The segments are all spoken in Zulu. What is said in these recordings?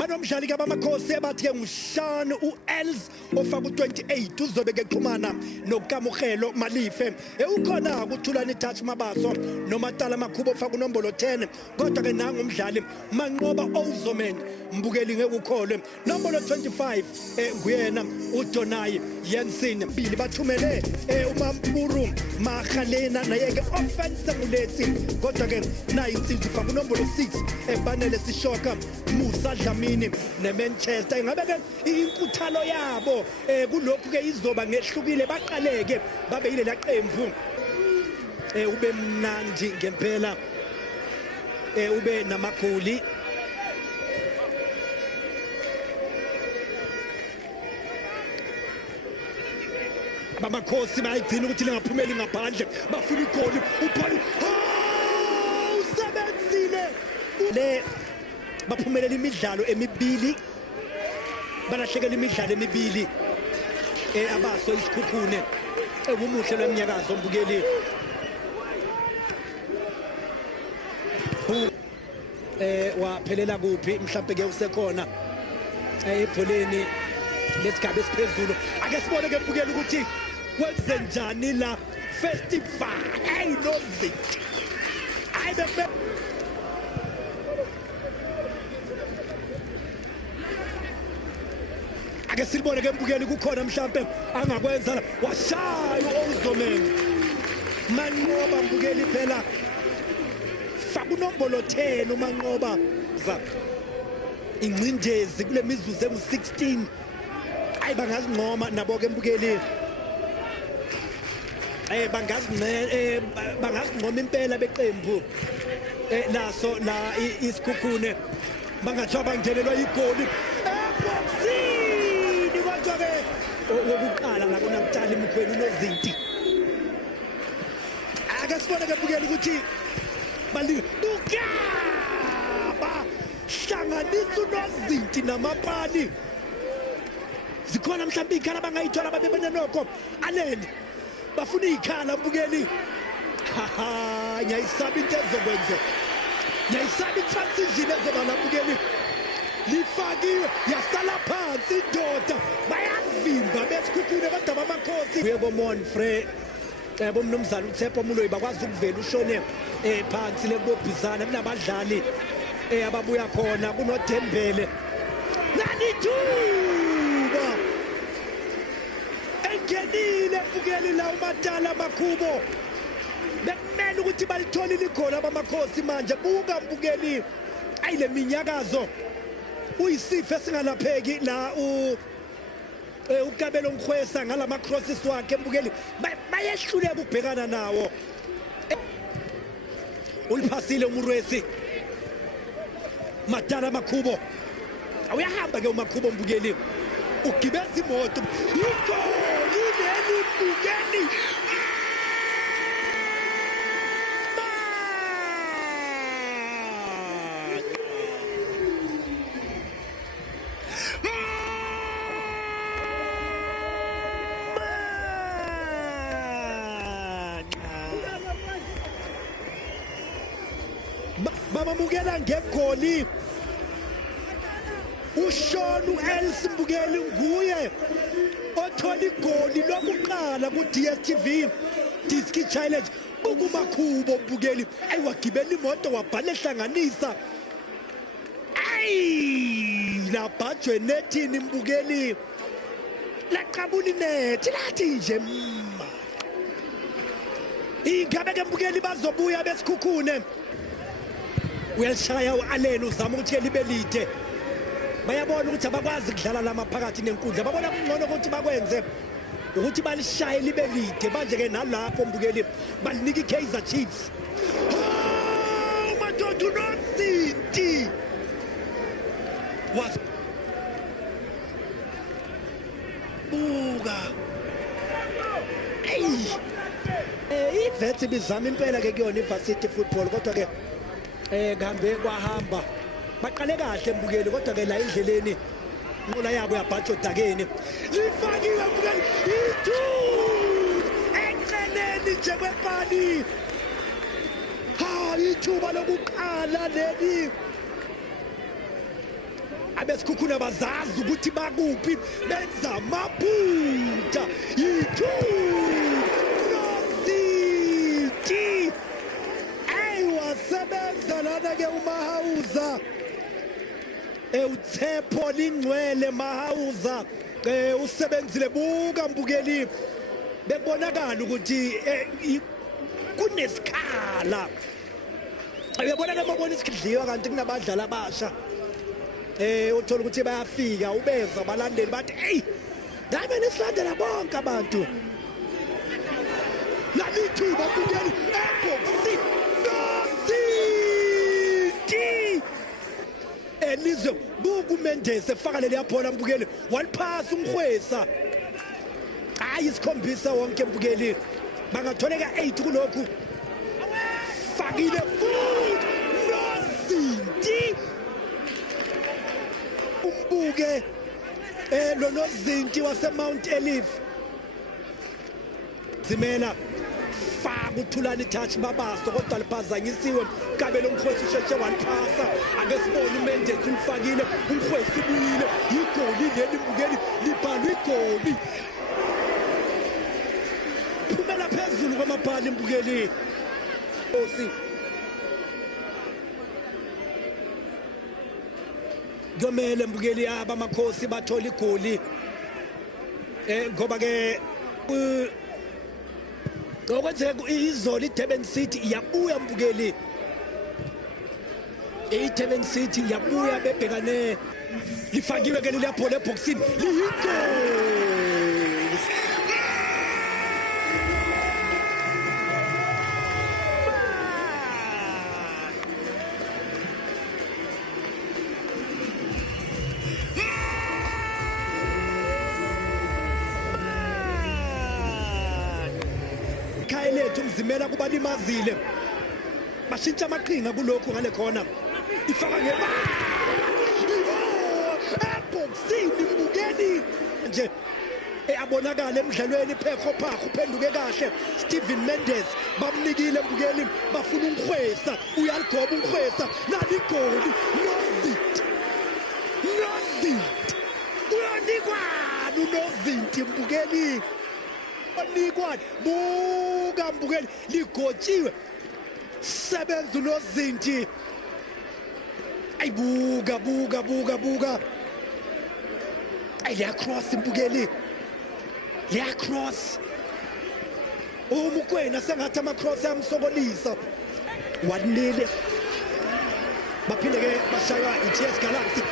banomdlali ke abamakhosi abathi ke nguShan uEls ofaka u28 uzobe ke xhumana noKamukhelo Malife ukhona kuThulani Touch Mabaso noMatala Makhubo ofaka unombolo 10 kodwa ke nangu umdlali Manqoba Ozomen mbukeli ngeke ukholwe nombolo 25 nguyena uDonay Jensen bili bathumele uMampuru Magalena naye ke offense ngulethi kodwa ke nayi insizwe ufaka unombolo 6 ebanele sishoka Musa Dlamini neManchester ingabe ke inkuthalo yabo kulokhu ke izoba ngehlukile baqaleke babe yile laqemvu ube mnandi ngempela ube namagoli bamakhosi bayigcina ukuthi lingaphumeli ngaphandle bafuna igoli uphali usebenzile le baphumelela imidlalo emibili balahlekela imidlalo emibili abaso isikhukhune ekumuhle lweminyakazo mbukeli waphelela kuphi mhlawumbe ke usekhona ebholeni lesigaba esiphezulu ake sibone ke mbukeli ukuthi kwenze njani la festival nozinti ayibebe ake sibone ke mbukeli kukhona mhlawumbe angakwenza la washaya uOzomen Manqoba mbukeli phela faka unombolo 10 uManqoba ingcindezi kule mizuzu engu16 ayi bangazinqoma nabo ke mbukeli bangazinqoma impela beqembu laso la isikhukhune bangathi bangenelwa igoli eboxini kodwa ke wokuqala la kunamtali Mkhweli unozinti ake sibone ke mbukeli ukuthi bali ukaba hlanganisa unozinti namapali zikhona mhlawumbe ikhala bangayithola babe benenoko aleni bafuna ikhala mbukeli ngiyayisaba into ezokwenze ngiyayisaba i-transition ezoba la mbukeli lifakiwe yasala phansi indoda bayavimba besikhukhune kodwa bamakhosi kuye koMonfre bomnumzana uThepho Muloyi bakwazi ukuvela ushone phansi lekubobhizana kunabadlali ababuya khona kunoDembele nanithuba engenile mbukeli la uMatala Makhubo bekumele ukuthi balitholile igoli abamakhosi manje buka mbukeli ayile minyakazo uyisifo esingalapheki la uKabelo Mkhwesa ngalama crosses wakhe mbukeli bayehluleka ukubhekana nawo uliphasile uMurwesi Matala Makhubo awuyahamba ke uMakhubo mbukeli ugibeza imoto igoli leli mbukeli bamamukela ngegoli uShan uEls mbukeli nguye othola igoli lokuqala kuDStv Diski Challenge ukuMakhubo mbukeli ayiwagibela imoto wabhala ehlanganisa ayi labhajwe nethini mbukeli laqabula inethi lathi nje ingabe ke mbukeli bazobuya besikhukhune uyalishaya uAllen uzama ukuthi libe lide bayabona ukuthi abakwazi ukudlala la maphakathi nenkundla babona kungcono ukuthi bakwenze ukuthi balishaye libe lide manje ke nalapho mbukeli balinika iKaizer Chiefs madoda unozinti was buka iVets bizama impela ke kuyona iVarsity football kodwa ke ngambe kwahamba baqale kahle mbukeli kodwa ke la endleleni inqola yabo yabhatsho dakeni lifakiwe mbukeli ithu eceleni nje kwepali ithuba lokuqala leli abesikhukhuna bazazi ukuthi bakuphi benza amaphutha yithu nozithi ayiwasebenza lana ke uMahauza uThepho lingcwele Mahauza usebenzile buka mbukeli bebonakala ukuthi kunesikhala uyabona mabona isikidliwa kanti kunabadlali abasha uthola ukuthi bayafika ubeza abalandeli bathi hey ngabe nisilandela bonke abantu lalithuma mbukeli eboxi nozithi Elizwe buku Mendes efaka leli yaphola mbukeli waliphasa umkhwesa hayi isikhombisa wonke mbukeli bangatholeka 8 kulokhu fakile futhi nozinti umbuke lo nozinti wase Mount Elif zimela faka uthulani touch Mabaso kodwa liphazanyisiwe Kabelo umkhwesi usheshe waliphasa ake sibone uMendes ulifakile umkhwesi ubuyile igoli leli mbukeli libhalwe igoli phumela phezulu kwamaphala imbukeli Gomele mbukeli abamakhosi bathola igoli ngoba ke ngokwenzeka izolo iDurban City yabuya mbukeli iDurban City yabuya bebhekane lifakiwe ke lelaphola eboxini liyigoli lethu mzimela kubalimazile bashintsha amaqhinga kulokhu ngale khona ifaka eboxini mbukeli nje abonakala emidlalweni phekho phakho uphenduke kahle Steven Mendes bamnikile mbukeli bafuna umkhwesa uyaligoba umkhwesa nali igoli nozinti uyanikwa unozinti mbukeli onikwa buka mbukeli ligotshiwe sebenza unozinti ayibuka liya cross mbukeli liya cross umukwena sengathi ama cross yamsokolisa wanile baphinde ke bashaya iTS Galaxy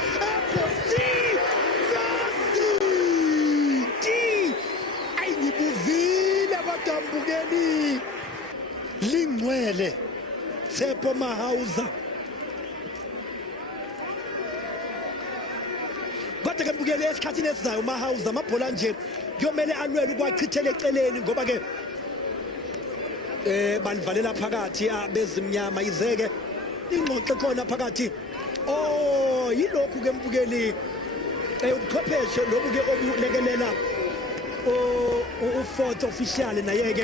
mbukeli lingcwele Thepho Mahauza kodwa ke mbukeli esikhathini esizayo Mahauza amabhola nje kuyomele alwele ukwachithela eceleni ngoba ke balivalela phakathi abezimnyama izeke ingxoxo khona phakathi yilokhu ke mbukeli ubuchwepheshe lobu ke obulekelela u4th official naye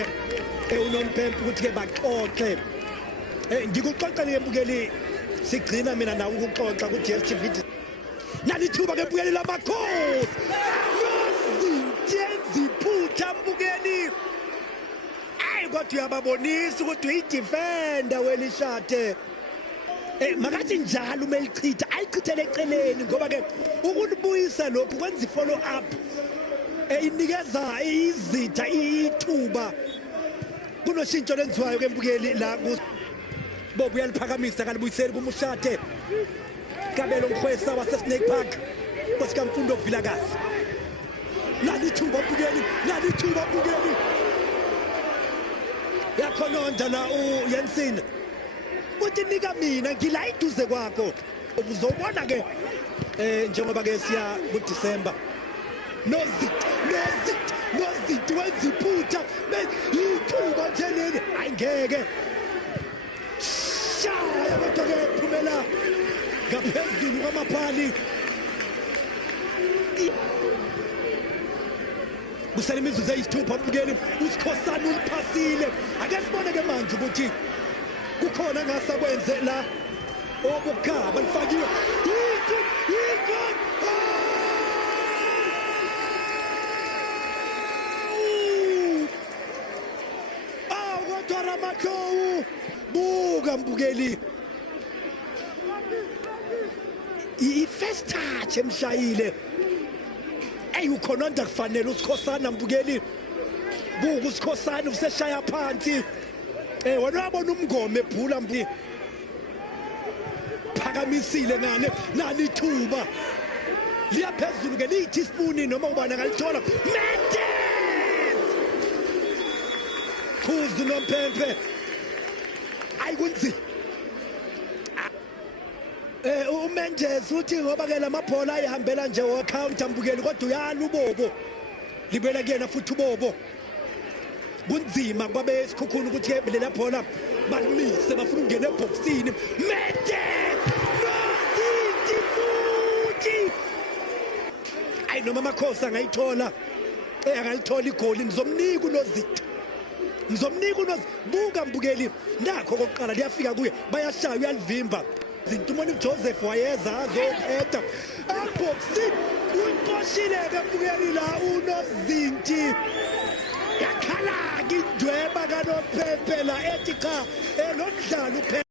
ke unompempe ukuthi ke baxoxe ngikuxoxele ke mbukeli sigcina mina nawe ukuxoxa ku DStv nalithuba ke mbukeli lamakhosi nozinti iphutha mbukeli kodwa uyababonisa ukuthi uyidefender welishade makathi njalo umelichitha ayichithele eceleni ngoba ke ukulibuyisa lokhu kwenza ifollow up inikeza izitha ithuba kunoshintsho lenziwayo ke mbukeli la bobu uyaliphakamisa kalibuyiseli kumushade Kabelo umkhwesa wase Snake Park kwesikamfundo Vilakazi nalithuba mbukeli yakhononda la uYensin uthi nika mina ngila iduze kwakho uzobona ke njengoba ke siya kuDisemba nozinti wenza iphutha yithuba nje leli ayingeke shaya kodwa ke phumela ngaphezulu kwamaphali kusele imizuzu eyisithupha mbukeli uSikhosana uliphasile ake sibone ke manje ukuthi kukhona ngasakwenze la obukhaba lifakiwe Hlow buka mbukeli I-first touch emshayile ukhononda kufanele uSikhosana mbukeli buka uSikhosana useshaya phansi wena wabona umngome ebhula mbi phakamisile nani ithuba liyaphezulu ke lithi isipuni noma ubani ngalithola Mendes Khuzu noMphemphe ayikunzi uMendes uthi ngoba ke lamabhola ayihambela nje wo counter mbukeli kodwa uyala uBobo libela kuyena futhi uBobo kunzima kwabe esikhukhuni ukuthi ke lela bhola balimise bafuna ukungena eboxini Mendes nozinti futhi ayi noma amakhosi angayithola angalithola igoli ngizomnika uNozitha buka mbukeli nakho kokuqala liyafika kuye bayashaya uyalivimba Zintumoni Joseph wayeza azokhetha eboxini uyiqoshileke mbukeli la uNozinti yakhala indweba kaNoMphemphe la ethi cha lo mdlalo